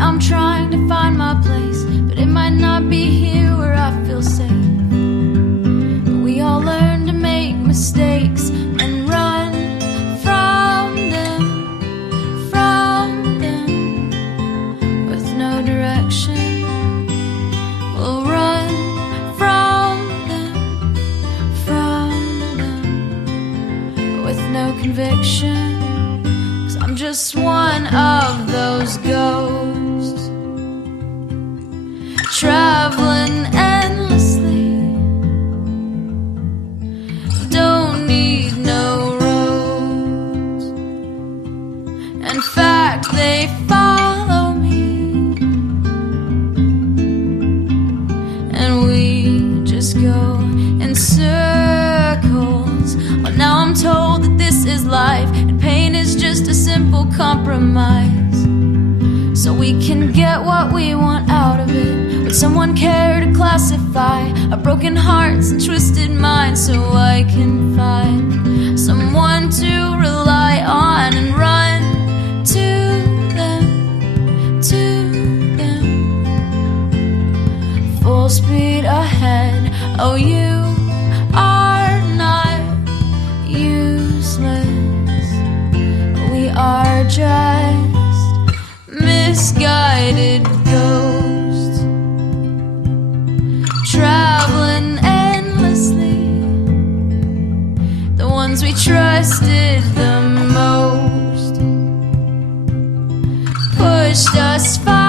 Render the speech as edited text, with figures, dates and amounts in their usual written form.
I'm trying to find my place, but it might not be here where I feel safe. We all learn to make mistakes and run from them, with no direction. We'll run from them, with no conviction. 'Cause I'm just one of those ghosts, traveling endlessly. Don't need no roads. In fact, they follow me, and we just go in circles. Well, now I'm told that this is life, and pain is just a simple compromise, so we can get what we want out of it. Would someone care to classify our broken hearts and twisted minds, so I can find someone to rely on and run to them, full speed ahead. Oh, you are not useless. We are just misguided ghosts, traveling endlessly. The ones we trusted the most pushed us far.